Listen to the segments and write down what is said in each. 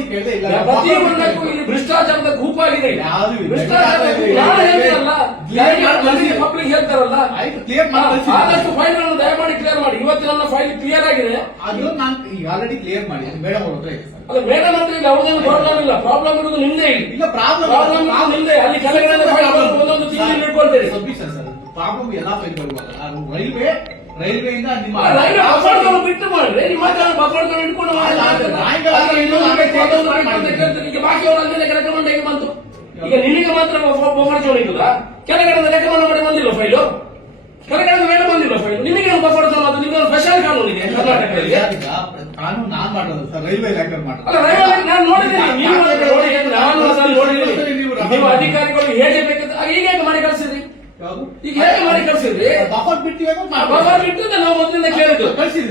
ಡೆಮೋಸಿ ಕೇಳಿದೆ ಇಲ್ಲ ಪ್ರತಿಯೊಂದಕ್ಕೂ ಇಲ್ಲಿ ಭ್ರಷ್ಟಾಚಾರದ ಗುಂಪಾಗಿದೆ. ಪಬ್ಲಿಕ್ ಹೇಳ್ತಾರಲ್ಲ, ಆಯ್ತು ಕ್ಲಿಯರ್ ಮಾಡಿ ಆದಷ್ಟು ಫೈಲ್ ಅನ್ನು ದಯಮಾಡಿ ಕ್ಲಿಯರ್ ಮಾಡಿ. ಇವತ್ತು ನನ್ನ ಫೈಲ್ ಕ್ಲಿಯರ್ ಆಗಿದೆ. ಅದು ನಾನು ಈಗ ಆಲ್ರೆಡಿ ಕ್ಲಿಯರ್ ಮಾಡಿ ಮೇಡಮ್ ಅವ್ರ ಹತ್ರ ಇದೆ ಸರ್. ಅದು ಮೇಡಮ್ ಅಂತ ಇಲ್ಲಿ ಅವ್ರದ್ದೇನು ಪ್ರಾಬ್ಲಮ್ ಇಲ್ಲ. ಪ್ರಾಬ್ಲಮ್ ಇರುವುದು ನಿಮ್ದೇ ಇಲ್ಲಿ. ಇಲ್ಲ ಪ್ರಾಬ್ಲಮ್ ಪ್ರಾಬ್ಲಮ್ ನಿಮ್ದೇ. ಅಲ್ಲಿ ಕೆಳಗಡೆ ಒಂದೊಂದು ತಿಂಗಳು ಇಟ್ಕೊಳ್ತೀರಿ. ಸಬ್ಮಿಷನ್ ಸರ್ ಪ್ರಾಬ್ಲಮ್ ಎಲ್ಲಾ ಫೈಲ್ಗಳು ರೈಲ್ವೆಯಿಂದ ನಿಮ್ಮ ರೈಲ್ವೆ ಬಫರ್ಗಳು ಬಿಟ್ಟು ಮಾಡ್ರಿ. ನಿಮ್ಮ ಬಫರ್ಗಳು ಇಟ್ಕೊಂಡು ಈಗ ಬಾಕಿ ಅವರ ಅಲ್ಲೇ ರೆಕಮೆಂಡ್ ಹೇಗೆ ಬಂತು? ಈಗ ನಿನಗೆ ಮಾತ್ರ ಬಫರ್ ಜೋಡಿಲ್ಲ. ಕೆಳಗಡೆ ರೆಕಮೆಂಡ್ ಮಾಡಿ ಬಂದಿಲ್ಲ ಫೈಲು. ಕೆಳಗಡೆ ಮೇಲೆ ಬಂದಿಲ್ಲ ಫೈಲ್. ನಿಮಗೆ ಬಫರ್ ಮತ್ತು ನಿಮಗೆ ಸ್ಪೆಷಲ್ ಕಾನೂನು ಇದೆ ಕರ್ನಾಟಕದಲ್ಲಿ. ಕಾನೂನು ನಾನ್ ಮಾಡೋದು ಸರ್, ರೈಲ್ವೆ ಇಲಾಖೆ ಮಾಡೋದು. ಅಲ್ಲ ರೈಲ್ವೆ ನಾನು ನೋಡಿದ್ದೀನಿ, ನಾನು ನೋಡಿದ್ದೀನಿ. ನೀವು ಅಧಿಕಾರಿಗಳು ಹೇಗೆ ಬೇಕಂತ ಈಗ ಹೇಗೆ ಮಾಡಿ ಕಳಿಸಿದ್ರಿ? ಈಗ ಹೇಗೆ ಮಾಡಿ ಕಳಿಸಿದ್ರಿ? ಬಫರ್ ಬಿಟ್ಟು ಬಫರ್ ಬಿಟ್ಟು ನಾವು ಮೊದಲಿಂದ ಕೇಳಿದ್ದು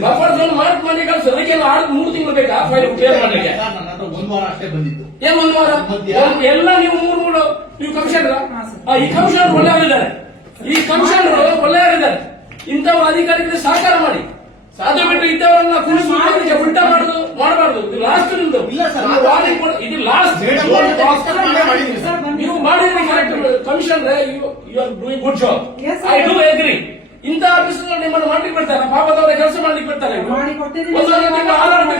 ಬಫರ್ ಮಾರ್ಕ್ ಮಾಡಿ ಕಳಿಸಿ. ಅದಕ್ಕೆ 3 ತಿಂಗಳು ಬೇಕಾ ಫೈಲ್ ಕ್ಲಿಯರ್ ಮಾಡಲಿಕ್ಕೆ? ಒಂದು ವಾರ ಅಷ್ಟೇ ಬಂದಿತ್ತು. ಏನ್ ಒಂದು ವಾರ? ಎಲ್ಲ ನೀವು ಮೂರು ನೀವು ಕಮಿಷನರ್. ಈ ಕಮಿಷನರ್ ಒಳ್ಳೆಯವರಿದ್ದಾರೆ. ಈ ಕಮಿಷನರ್ ಒಳ್ಳೆಯವರಿದ್ದಾರೆ. ಇಂಥವ್ರ ಅಧಿಕಾರಿಗಳಿಗೆ ಸಹಕಾರ ಮಾಡಿ. ಅದು ಬಿಟ್ಟು ಇದ್ದವರನ್ನ ಕುಣಿಸಿ ಉಲ್ಟಾ ಮಾಡಬಾರ್ದು. ಇದು ಲಾಸ್ಟ್ ನಿಮ್ದು. ಇಲ್ಲ ಸರ್, ಇದು ಲಾಸ್ಟ್ ನೀವು ಮಾಡಿದ್ರಿ correct. Commissioner you are doing good job. I do agree. ಇಂಥ ಆಫೀಸ್ ನಿಮ್ಮನ್ನು ಮಾಡ್ಲಿಕ್ಕೆ ಬಿಡ್ತಾರೆ, ಪಾಪದವರ ಕೆಲಸ ಮಾಡ್ಲಿಕ್ಕೆ ಬಿಡ್ತಾರೆ.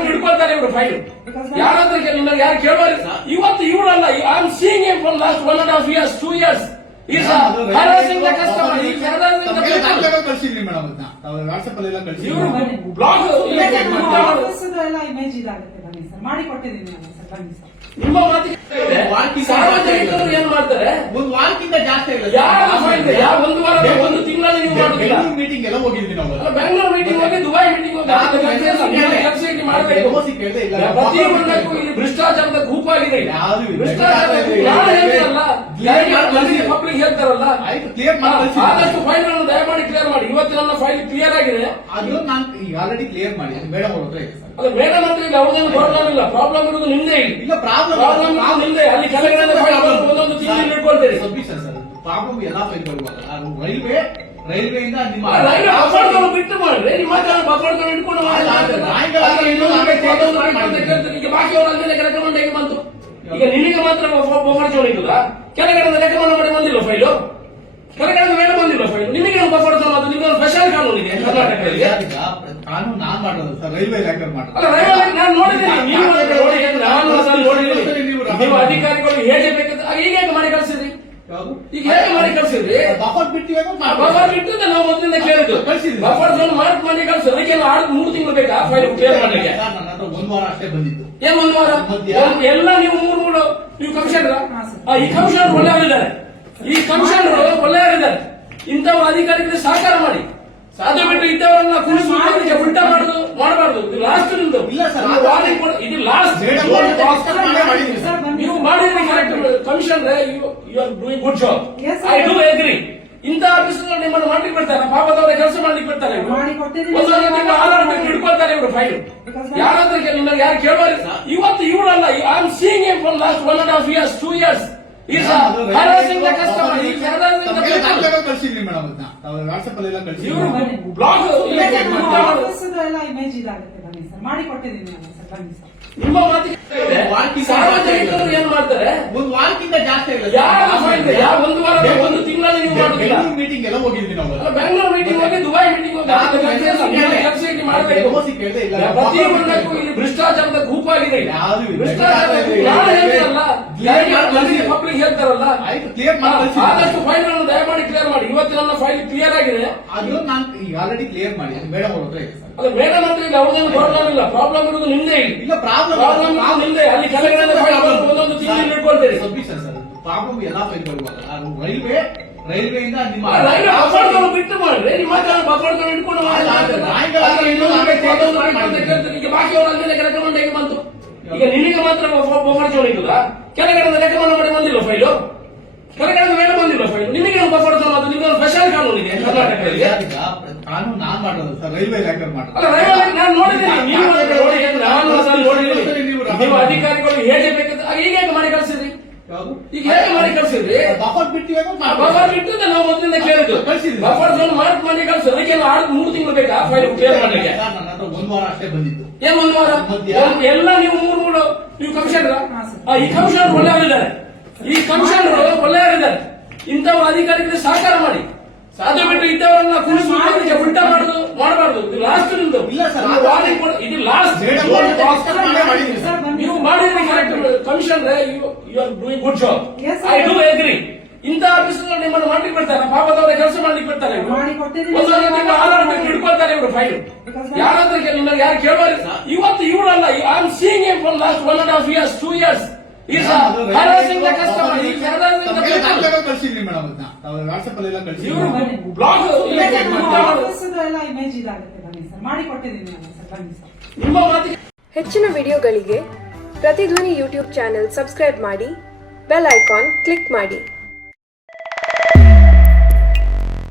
ಹಿಡ್ಕೊಳ್ತಾರೆ ಇವರು ಫೈಲ್. ಯಾರಾದ್ರೂ ನಿಮಗೆ ಯಾರು ಕೇಳೋರು ಇವತ್ತು ಇವರಲ್ಲ. I am seeing em for last 1.5 years 2 years. ಕಳಿಸಿದ್ರಿ ಮೇಡಮ್ ವಾಟ್ಸ್ಆಪ್ ಅಲ್ಲಿ ಎಲ್ಲ ಕಳಿಸಿ. ಬ್ಲಾಗ್ ಇಮೇಜ್ ಇದಾಗುತ್ತೆ ಬನ್ನಿ ಸರ್, ಮಾಡಿ ಕೊಟ್ಟಿದ್ದೀನಿ ನಾನು ಸರ್, ಬನ್ನಿ ಸರ್. ನಿಮ್ಮ ಮಾತಿಗೆ ಸಾರ್ವಜನಿಕರು ಏನ್ ಮಾಡ್ತಾರೆ? ಒಂದು ವಾರಕ್ಕಿಂತ ಜಾಸ್ತಿ ಇಲ್ಲ. ಯಾವ ಒಂದು ವಾರ ಒಂದು ತಿಂಗಳಲ್ಲಿ ನೀವು ಮಾಡುದಿಲ್ಲ. ಮೀಟಿಂಗ್ ಎಲ್ಲ ಹೋಗಿದ್ವಿ ನಾವು. ಬೆಂಗಳೂರು ಮೀಟಿಂಗ್ ಹೋಗಿ ದುಬೈ ಮೀಟಿಂಗ್ ಹೋಗಿ ಮಾಡಬೇಕು. ಪ್ರತಿಯೊಂದಕ್ಕೂ ಇಲ್ಲಿ ಭ್ರಷ್ಟಾಚಾರದ ಗುಂಪಾಗಿದೆ. ಪಬ್ಲಿಕ್ ಹೇಳ್ತಾರಲ್ಲ, ಆಯ್ತು ಕ್ಲಿಯರ್ ಮಾಡಿ ಆದಷ್ಟು ಫೈಲ್ ಅನ್ನು ದಯಮಾಡಿ ಕ್ಲಿಯರ್ ಮಾಡಿ. ಇವತ್ತು ನನ್ನ ಫೈಲ್ ಕ್ಲಿಯರ್ ಆಗಿದೆ. ಅದು ನಾನು ಈಗ ಆಲ್ರೆಡಿ ಕ್ಲಿಯರ್ ಮಾಡಿ ಮೇಡಮ್ ಅವ್ರ ಹತ್ರ ಇದೆ ಸರ್. ಅದು ಮೇಡಮ್ ಅಂತ ಇಲ್ಲಿ ಅವ್ರದ್ದೇನು ಪ್ರಾಬ್ಲಮ್ ಇಲ್ಲ. ಪ್ರಾಬ್ಲಮ್ ಇರುವುದು ನಿಮ್ದೇ ಇಲ್ಲಿ. ಇಲ್ಲ ಪ್ರಾಬ್ಲಮ್ ನಿಮ್ದೇ. ಅಲ್ಲಿ ಕೆಳಗಡೆ ಒಂದೊಂದು ತಿಂಗಳು ಇಟ್ಕೊಳ್ತೀರಿ. ಸಬ್ಮಿಷನ್ ಸರ್ ಪ್ರಾಬ್ಲಮ್ ಎಲ್ಲಾ ಫೈಲ್ಗಳು ರೈಲ್ವೆಯಿಂದ ನಿಮ್ಮ ರೈಲ್ವೆ ಬಫರ್ಗಳು ಬಿಟ್ಟು ಮಾಡ್ರಿ. ನಿಮ್ಮ ಬಫರ್ಗಳು ಇಟ್ಕೊಂಡು ಈಗ ಬಾಕಿ ಅವರ ಅಲ್ಲೇ ರೆಕಮೆಂಡ್ ಹೇಗೆ ಬಂತು? ಈಗ ನಿನಗೆ ಮಾತ್ರ ಬಫರ್ ಜೋಡಿಲ್ಲ. ಕೆಳಗಡೆ ರೆಕಮೆಂಡ್ ಮಾಡಿ ಬಂದಿಲ್ಲ ಫೈಲು. ಕೆಳಗಡೆ ಮೇಲೆ ಬಂದಿಲ್ಲ ಫೈಲ್. ನಿಮಗೆ ಬಫರ್ ಮತ್ತು ನಿಮಗೆ ಸ್ಪೆಷಲ್ ಕಾನೂನು ಇದೆ ಕರ್ನಾಟಕದಲ್ಲಿ. ಕಾನೂನು ನಾನ್ ಮಾಡೋದು ಸರ್, ರೈಲ್ವೆ ಇಲಾಖೆ ಮಾಡೋದು. ಅಲ್ಲ ರೈಲ್ವೆ ನಾನು ನೋಡಿದ್ದೀನಿ, ನಾನು ನೋಡಿದ್ದೀನಿ. ನೀವು ಅಧಿಕಾರಿಗಳು ಹೇಗೆ ಬೇಕಂತ ಈಗ ಹೇಗೆ ಮಾಡಿ ಕಳಿಸಿದ್ರಿ? ಈಗ ಹೇಗೆ ಮಾಡಿ ಕಳಿಸಿದ್ರಿ? ಬಫರ್ ಬಿಟ್ಟು ಬಫರ್ ಬಿಟ್ಟು ನಾವು ಮೊದಲಿಂದ ಕೇಳಿದ್ದು ಬಫರ್ ಮಾರ್ಕ್ ಮಾಡಿ ಕಳಿಸಿ. ಅದಕ್ಕೆ 3 ತಿಂಗಳು ಬೇಕಾ ಫೈಲ್ ಕ್ಲಿಯರ್ ಮಾಡಲಿಕ್ಕೆ? ಒಂದು ವಾರ ಅಷ್ಟೇ ಬಂದಿತ್ತು. ಏನ್ ಒಂದು ವಾರ? ಎಲ್ಲ ನೀವು ಮೂರು ನೀವು ಕಮಿಷನರ್. ಈ ಕಮಿಷನರ್ ಒಳ್ಳೆಯವರಿದ್ದಾರೆ. ಈ ಕಮಿಷನರ್ ಒಳ್ಳೆಯವರಿದ್ದಾರೆ. ಇಂಥವ್ರ ಅಧಿಕಾರಿಗಳಿಗೆ ಸಹಕಾರ ಮಾಡಿ. ಅದು ಬಿಟ್ಟು ಇದ್ದವರನ್ನ ಕುಣಿಸಿ ಉಲ್ಟಾ ಮಾಡಬಾರ್ದು. ಇದು ಲಾಸ್ಟ್ ನಿಮ್ದು. ಇಲ್ಲ ಸರ್, ಇದು ಲಾಸ್ಟ್ ನೀವು ಮಾಡಿದ್ರಿ correct. Commissioner you are doing good job. I do agree. ಇಂಥ ಆಫೀಸ್ ನಿಮ್ಮನ್ನು ಮಾಡ್ಲಿಕ್ಕೆ ಬಿಡ್ತಾರೆ, ಪಾಪದವರ ಕೆಲಸ ಮಾಡ್ಲಿಕ್ಕೆ ಬಿಡ್ತಾರೆ. ಹಿಡ್ಕೊಳ್ತಾರೆ ಇವರು ಫೈಲ್. ಯಾರಾದ್ರೂ ನಿಮಗೆ ಯಾರು ಕೇಳೋರು ಇವತ್ತು ಇವರಲ್ಲ. I am seeing em for last 1.5 years 2 years. ಕಳಿಸಿದ್ರಿ ಮೇಡಮ್ ವಾಟ್ಸ್ಆಪ್ ಅಲ್ಲಿ ಎಲ್ಲ ಕಳಿಸಿ. ಬ್ಲಾಗ್ ಇಮೇಜ್ ಇದಾಗುತ್ತೆ ಬನ್ನಿ ಸರ್, ಮಾಡಿ ಕೊಟ್ಟಿದ್ದೀನಿ ನಾನು ಸರ್, ಬನ್ನಿ ಸರ್. ನಿಮ್ಮ ಮಾತಿಗೆ ಸಾರ್ವಜನಿಕರು ಏನ್ ಮಾಡ್ತಾರೆ? ಒಂದು ವಾರಕ್ಕಿಂತ ಜಾಸ್ತಿ ಇಲ್ಲ. ಯಾವ ಒಂದು ವಾರ ಒಂದು ತಿಂಗಳಲ್ಲಿ ನೀವು ಮಾಡುದಿಲ್ಲ. ಮೀಟಿಂಗ್ ಎಲ್ಲ ಹೋಗಿದ್ವಿ ನಾವು. ಬೆಂಗಳೂರು ಮೀಟಿಂಗ್ ಹೋಗಿ ದುಬೈ ಮೀಟಿಂಗ್ ಹೋಗಿ ಮಾಡಬೇಕು. ಪ್ರತಿಯೊಂದಕ್ಕೂ ಇಲ್ಲಿ ಭ್ರಷ್ಟಾಚಾರದ ಗುಂಪಾಗಿದೆ. ಪಬ್ಲಿಕ್ ಹೇಳ್ತಾರಲ್ಲ, ಆಯ್ತು ಕ್ಲಿಯರ್ ಮಾಡಿ ಆದಷ್ಟು ಫೈಲ್ ಅನ್ನು ದಯಮಾಡಿ ಕ್ಲಿಯರ್ ಮಾಡಿ. ಇವತ್ತು ನನ್ನ ಫೈಲ್ ಕ್ಲಿಯರ್ ಆಗಿದೆ. ಅದು ನಾನು ಈಗ ಆಲ್ರೆಡಿ ಕ್ಲಿಯರ್ ಮಾಡಿ ಮೇಡಮ್ ಅವ್ರ ಹತ್ರ ಇದೆ ಸರ್. ಅದು ಮೇಡಮ್ ಅಂತ ಇಲ್ಲಿ ಅವ್ರದ್ದೇನು ಪ್ರಾಬ್ಲಮ್ ಇಲ್ಲ. ಪ್ರಾಬ್ಲಮ್ ಇರುವುದು ನಿಮ್ದೇ ಇಲ್ಲಿ. ಇಲ್ಲ ಪ್ರಾಬ್ಲಮ್ ನಿಮ್ದೇ. ಅಲ್ಲಿ ಕೆಳಗಡೆ ಒಂದೊಂದು ತಿಂಗಳು ಇಟ್ಕೊಳ್ತೀರಿ. ಸಬ್ಮಿಷನ್ ಸರ್ ಪ್ರಾಬ್ಲಮ್ ಎಲ್ಲಾ ಫೈಲ್ಗಳು ರೈಲ್ವೆಯಿಂದ ನಿಮ್ಮ ರೈಲ್ವೆ ಬಫರ್ಗಳು ಬಿಟ್ಟು ಮಾಡ್ರಿ. ನಿಮ್ಮ ಬಫರ್ಗಳು ಇಟ್ಕೊಂಡು ಈಗ ಬಾಕಿ ಅವರ ಅಲ್ಲೇ ರೆಕಮೆಂಡ್ ಹೇಗೆ ಬಂತು? ಈಗ ನಿನಗೆ ಮಾತ್ರ ಬಫರ್ ಜೋಡಿಲ್ಲ. ಕೆಳಗಡೆ ರೆಕಮೆಂಡ್ ಮಾಡಿ ಬಂದಿಲ್ಲ ಫೈಲು. ಕೆಳಗಡೆ ಮೇಲೆ ಬಂದಿಲ್ಲ ಫೈಲ್. ನಿಮಗೆ ಬಫರ್ ಮತ್ತು ನಿಮಗೆ ಸ್ಪೆಷಲ್ ಕಾನೂನು ಇದೆ ಕರ್ನಾಟಕದಲ್ಲಿ. ಕಾನೂನು ನಾನ್ ಮಾಡೋದು ಸರ್, ರೈಲ್ವೆ ಇಲಾಖೆ ಮಾಡೋದು. ಅಲ್ಲ ರೈಲ್ವೆ ನಾನು ನೋಡಿದ್ದೀನಿ, ನಾನು ನೋಡಿದ್ದೀನಿ. ನೀವು ಅಧಿಕಾರಿಗಳು ಹೇಗೆ ಬೇಕಂತ ಈಗ ಹೇಗೆ ಮಾಡಿ ಕಳಿಸಿದ್ರಿ? ಈಗ ಹೇಗೆ ಮಾಡಿ ಕಳಿಸಿದ್ರಿ? ಬಫರ್ ಬಿಟ್ಟು ನಾವು ಮೊದಲಿಂದ ಕೇಳಿದ್ದು ಬಫರ್ ಮಾರ್ಕ್ ಮಾಡಿ ಕಳಿಸಿ. ಅದಕ್ಕೆ 3 ತಿಂಗಳು ಬೇಕಾ ಫೈಲ್ ಕ್ಲಿಯರ್ ಮಾಡಲಿಕ್ಕೆ? ಒಂದು ವಾರ ಅಷ್ಟೇ ಬಂದಿತ್ತು. ಏನ್ ಒಂದು ವಾರ? ಎಲ್ಲ ನೀವು ಮೂರು ನೀವು ಕಮಿಷನರ್ ಹಾ, ಸರ್. ಈ ಕಮಿಷನರ್ ಒಳ್ಳೆಯವರಿದ್ದಾರೆ. ಈ ಕಮಿಷನರ್ ಒಳ್ಳೆಯವರಿದ್ದಾರೆ. ಇಂಥವ್ರ ಅಧಿಕಾರಿಗಳಿಗೆ ಸಹಕಾರ ಮಾಡಿ. ಅದು ಬಿಟ್ಟು ಇಂಥವರನ್ನ ಕುಣಿಸುವುದಕ್ಕೆ ಉಲ್ಟಾ ಮಾಡಬಾರ್ದು. ಇದು ಲಾಸ್ಟ್ ನಿಮ್ದು. ಇಲ್ಲ ಸರ್, ಇದು warning ಕೊಡು- ಇದು ಲಾಸ್ಟ್ ಮೇಡಮ್ ಅವ್ರು ನಾನೇ ಮಾಡಿದ್ದೀನಿ ಸರ್. ನೀವು ಮಾಡಿದ್ರಿ correct. Commissioner you are doing good job. Yes, sir. I do agree. ಇಂಥ ಆಫೀಸರ್ ನಿಮ್ಮನ್ನು ಮಾಡ್ಲಿಕ್ಕೆ ಬಿಡ್ತಾರೆ, ಪಾಪದವರ ಕೆಲಸ ಮಾಡ್ಲಿಕ್ಕೆ ಬಿಡ್ತಾರೆ. ಮಾಡಿಕೊಟ್ಟಿದ್ದೀನಿ. ಒಂದೊಂದು ತಿಂಗಳು 6 ಹಿಡ್ಕೊಳ್ತಾರೆ ಇವರು ಫೈಲ್. ಯಾರಾದ್ರೂ ನಿಮಗೆ ಯಾರು ಕೇಳೋರು ಇವತ್ತು ಇವರಲ್ಲ. I am seeing him for last 1.5 years, 2 years. He's harassing the customer. He's harassing the people. ಕಳ್ಸಿದ್ರಿ ಮೇಡಮ್ ಅದನ್ನ ನಾವು ವಾಟ್ಸ್ಆಪ್ ಅಲ್ಲಿ ಎಲ್ಲ ಕಳ್ಸಿದ್ರಿ. ಇವರು ಬ್ಲಾಗ್ ಆಫೀಸದು ಎಲ್ಲ ಇಮೇಜ್ ಇದಾಗುತ್ತೆ ಬನ್ನಿ ಸರ್, ಮಾಡಿಕೊಟ್ಟಿದ್ದೀನಿ ಅಲ್ಲ ಸರ್, ಬನ್ನಿ ಸರ್. ನಿಮ್ಮ ಮಾತಿಗೆ ಹೆಚ್ಚಿನ ವಿಡಿಯೋಗಳಿಗೆ ಪ್ರತಿಧ್ವನಿ ಯೂಟ್ಯೂಬ್ ಚಾನೆಲ್ ಸಬ್ಸ್ಕ್ರೈಬ್ ಮಾಡಿ, ಬೆಲ್ ಐಕಾನ್ ಕ್ಲಿಕ್ ಮಾಡಿ.